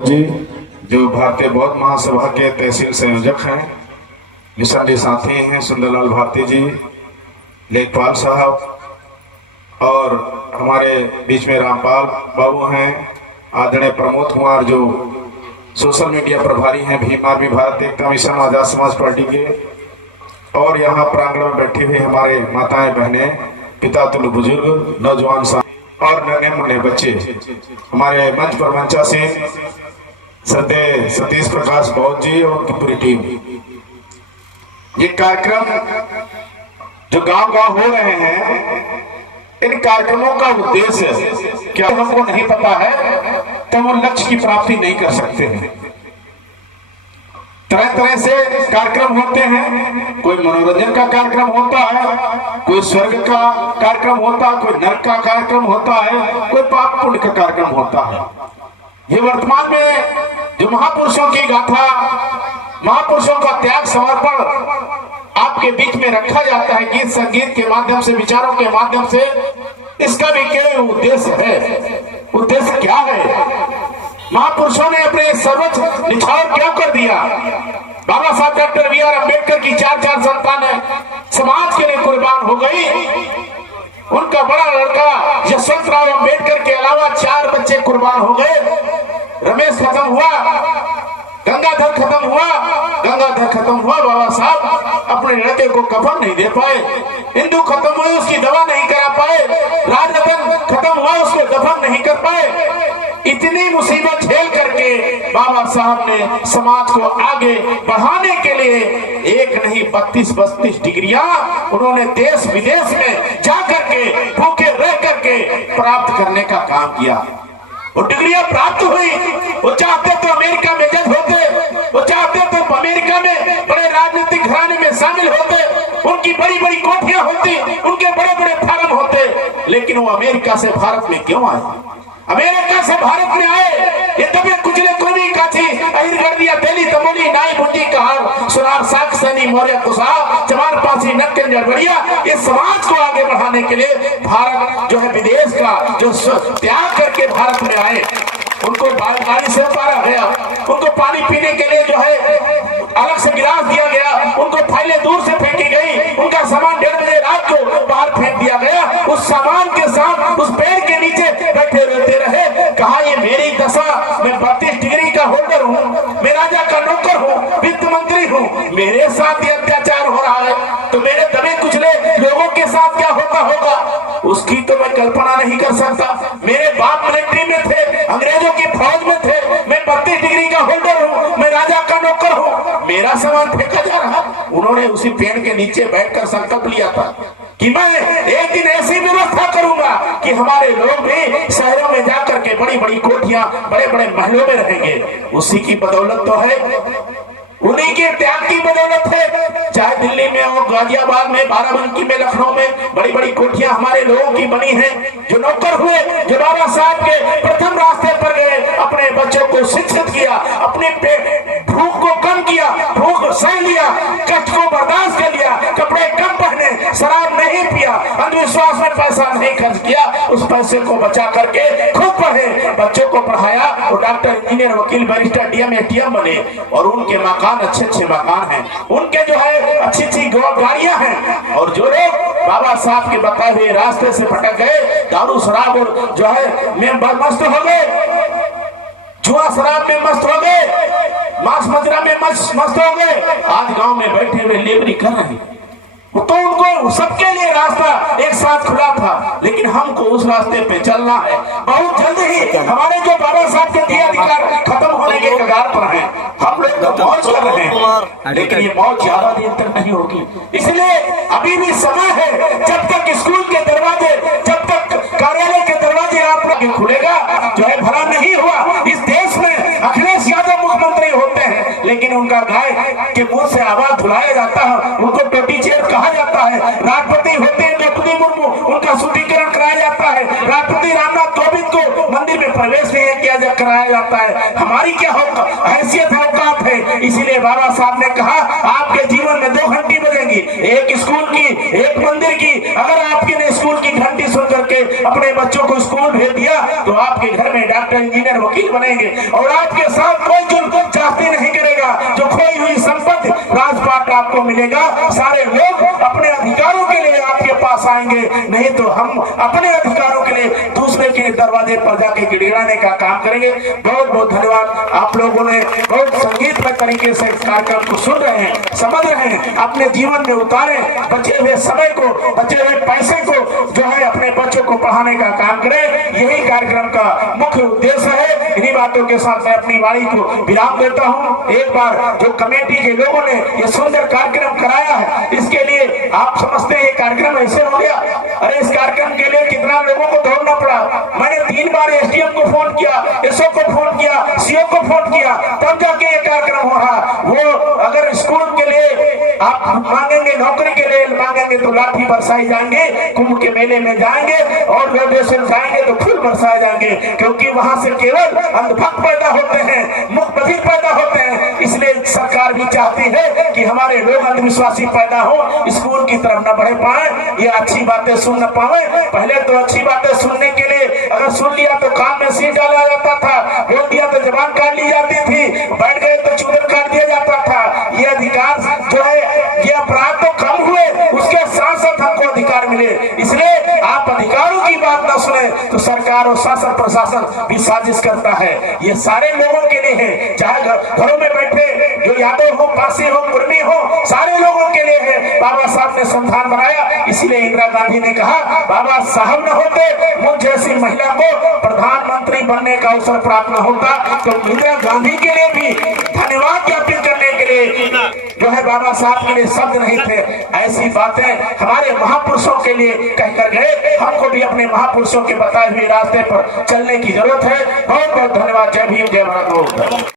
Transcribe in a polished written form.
जी जो भारतीय बौद्ध महासभा के तहसील संयोजक हैं, मिशन साथी हैं सुंदरलाल भारती जी, लेखपाल साहब और हमारे बीच में रामपाल बाबू हैं, आदरणीय प्रमोद कुमार जो सोशल मीडिया प्रभारी हैं भीम आर्मी भारत एकता मिशन आजाद समाज पार्टी के, और यहाँ प्रांगण में बैठे हुए हमारे माताएं बहनें, पिता तुल्य बुजुर्ग, नौजवान साथी और नन्हे मुन्ने बच्चे, हमारे मंच पर मंचा से श्रद्धेय सतीश प्रकाश बौद्ध जी और उनकी पूरी टीम। ये कार्यक्रम जो गांव गांव हो रहे हैं, इन कार्यक्रमों का उद्देश्य क्या हमको नहीं पता है तो वो लक्ष्य की प्राप्ति नहीं कर सकते हैं। तरह तरह से कार्यक्रम होते हैं, कोई मनोरंजन का कार्यक्रम होता है, कोई स्वर्ग का कार्यक्रम होता है, कोई नरक का कार्यक्रम होता है, कोई पाप पुण्य का कार्यक्रम होता है। ये वर्तमान में जो महापुरुषों की गाथा, महापुरुषों का त्याग समर्पण आपके बीच में रखा जाता है गीत संगीत के माध्यम से, विचारों के माध्यम से, इसका भी क्या उद्देश्य है? उद्देश्य क्या है? महापुरुषों ने अपने सर्वोच्च निछावर क्यों कर दिया? बाबा साहब डॉक्टर बी.आर. अम्बेडकर की चार संतानें समाज के लिए कुर्बान हो गई। उनका बड़ा लड़का यशवंतराव अम्बेडकर के अलावा 4 बच्चे कुर्बान हो गए। रमेश खत्म हुआ, गंगाधर खत्म हुआ, बाबा साहब अपने लड़के को कफन नहीं दे पाए। हिंदू खत्म हुए, उसकी दवा नहीं करा पाए। राजरतन खत्म हुआ, उसको दफन नहीं कर पाए। इतनी मुसीबत झेल करके बाबा साहब ने समाज को आगे बढ़ाने के लिए एक नहीं 32 डिग्रियां उन्होंने देश विदेश में जाकर के भूखे रह करके प्राप्त करने का काम किया। वो डिग्रियां प्राप्त हुई। वो चाहते तो अमेरिका में जज होते, वो चाहते तो अमेरिका में बड़े राजनीतिक घराने में शामिल होते, उनकी बड़ी बड़ी कोठियां होती, उनके बड़े बड़े फार्म होते, लेकिन वो अमेरिका से भारत में क्यों आए? अमेरिका से भारत में आए ये तबे कुचले कोनी काची अहिर गर्दिया तेली तमोली नाई मुंजी कहार सुनार साख सनी मौर्य कुसा चमार पासी नक्कन जड़बड़िया, ये समाज को आगे बढ़ाने के लिए भारत जो है विदेश का जो त्याग करके भारत में आए। उनको बालगाड़ी से उतारा गया, उनको पानी पीने के लिए जो है अलग से गिलास दिया गया, उनको फाइलें दूर से फेंकी गई, उनका सामान 1:30 बजे रात को बाहर फेंक दिया गया। उस सामान के साथ उस पेड़ के नीचे बैठे रहते रहे। कहा ये मेरी दशा, मैं 32 डिग्री का होल्डर हूँ, मैं राजा का नौकर हूँ, वित्त मंत्री हूँ, मेरे साथ ये अत्याचार हो रहा है तो मेरे दबे कुचले लोगों के साथ क्या होगा उसकी तो मैं कल्पना नहीं कर सकता। मेरे बाप मिलिट्री में थे, अंग्रेजों की फौज में थे, मैं 32 डिग्री का होल्डर हूँ, मैं राजा का नौकर हूँ, मेरा सामान फेंका जा रहा। उन्होंने उसी पेड़ के नीचे बैठकर संकल्प लिया था कि मैं एक दिन ऐसी व्यवस्था करूंगा कि हमारे लोग भी शहरों में जाकर के बड़ी बड़ी कोठियां, बड़े बड़े महलों में रहेंगे। उसी की बदौलत तो है, उन्हीं के त्याग की बदौलत है। चाहे दिल्ली में हो, गाजियाबाद में, बाराबंकी में, लखनऊ में बड़ी बड़ी कोठियां हमारे लोगों की बनी हैं। जो नौकर हुए, जो बाबा साहब के प्रथम रास्ते पर गए, अपने बच्चों को शिक्षित किया, अपने भूख को कम किया, भूख सह लिया, कष्ट को बर्दाश्त कर लिया, कपड़े कम पहने, शराब नहीं पिया, अंधविश्वास में पैसा नहीं खर्च किया, उस पैसे को बचा करके खुद पढ़े, बच्चों को पढ़ाया, वो डॉक्टर, इंजीनियर, वकील, बैरिस्टर, डीएम, एटीएम बने और उनके मकान अच्छे मकान हैं, उनके जो है अच्छी गाड़ियां हैं। और जो लोग बाबा साहब के बताए हुए रास्ते से भटक गए, दारू शराब और जो है में मस्त हो गए, जुआ शराब में मस्त हो गए, मांस मदिरा में मस्त हो गए, आज गांव में बैठे हुए लेबरी कर रहे हैं। तो उनको सबके लिए रास्ता एक साथ खुला था, लेकिन हमको उस रास्ते पे चलना है। बहुत जल्द ही हमारे जो बाबा साहब के दिए अधिकार खत्म होने के कगार पर हैं। हम लोग तो मौज कर रहे हैं, लेकिन ये मौज ज्यादा देर तक नहीं होगी। इसलिए अभी भी समय है, जब तक स्कूल के दरवाजे, जब तक कार्यालय के दरवाजे आप खुलेगा, जो है भला नहीं हुआ। इस देश में अखिलेश यादव मुख्यमंत्री होते हैं, लेकिन उनका गाय के मुंह से आवाज धुलाया जाता है, उनको टोटी चेयर कहा जाता है। राष्ट्रपति होते हैं द्रौपदी मुर्मू, उनका शुद्धिकरण कराया जाता है। राष्ट्रपति रामनाथ कोविंद को मंदिर में प्रवेश नहीं किया कराया जाता है। हमारी क्या हैसियत है, औकात है? इसीलिए बाबा साहब ने कहा आपके जीवन में 2 घंटी बजेंगी, एक स्कूल की, एक मंदिर की। अगर आपकी ने स्कूल की घंटी सुन करके करके अपने बच्चों को स्कूल भेज दिया तो आपके घर में डॉक्टर, इंजीनियर, वकील बनेंगे और आपके साथ कोई जुल्म जाती नहीं करेगा। जो खोई हुई संपत्ति राजपाट आपको मिलेगा, सारे लोग अपने अधिकारों के लिए आपके पास आएंगे, नहीं तो हम अपने अधिकारों के लिए दूसरे के दरवाजे पर जाके गिड़गिड़ाने का काम करेंगे। बहुत बहुत धन्यवाद। आप लोगों ने बहुत संगीतमय तरीके से इस कार्यक्रम को सुन रहे हैं, समझ रहे हैं, अपने जीवन में उतारे, बचे हुए समय को, बचे हुए पैसे को जो है अपने बच्चों को पढ़ाने का काम करें। यही कार्यक्रम का मुख्य उद्देश्य है। इन्हीं बातों के साथ मैं अपनी वाणी को विराम देता हूं। एक बार जो कमेटी के लोगों ने ये सुंदर कार्यक्रम कराया है, इसके लिए आप समझते हैं ये कार्यक्रम ऐसे हो गया? अरे इस कार्यक्रम के लिए कितना लोगों को दौड़ना पड़ा। मैंने 3 बार एसडीएम को फोन किया, एसओ को फोन किया, सीओ को फोन किया, तब जाके ये कार्यक्रम हो रहा। वो अगर स्कूल के लिए आप मांगेंगे, नौकरी के लिए मांगेंगे तो लाठी बरसाई जाएंगे, कुंभ के मेले में जाएंगे और ग्रेजुएशन जाएंगे तो फूल बरसाए जाएंगे, क्योंकि वहां से केवल अंधभक्त पैदा होते हैं, मुखबधिर पैदा होते हैं। इसलिए सरकार भी चाहती है कि हमारे लोग अंधविश्वासी पैदा हो, स्कूल की तरफ न बढ़ पाए, ये अच्छी बातें सुन न पाए। पहले तो अच्छी बातें सुनने के लिए अगर सुन लिया तो कान में सीट डाला जाता था, बोल दिया तो जबान काट ली जाती थी, बैठ गए तो चूरन काट दिया जाता था। ये अधिकार जो है, ये अपराध तो कम हुए, उसके साथ साथ हमको अधिकार मिले। इसलिए आप अधिकारों की बात न सुने तो सरकार और शासन प्रशासन भी साजिश करता है। ये सारे लोगों के लिए है, चाहे घरों में बैठे जो यादव हो, पासी हो, मुर्मी हो, सारे लोगों के लिए है। बाबा साहब ने संविधान बनाया, इसलिए इंदिरा गांधी ने कहा बाबा साहब न होते मुझ जैसी महिला को प्रधानमंत्री बनने का अवसर प्राप्त न होता। तो इंदिरा गांधी के लिए भी धन्यवाद ज्ञापित करने के लिए जो है बाबा साहब के लिए शब्द नहीं थे। ऐसी बातें हमारे महापुरुषों के लिए कहकर गए, हमको भी अपने महापुरुषों के बताए हुए रास्ते पर चलने की जरूरत है। बहुत बहुत धन्यवाद। जय भीम, जय भारत।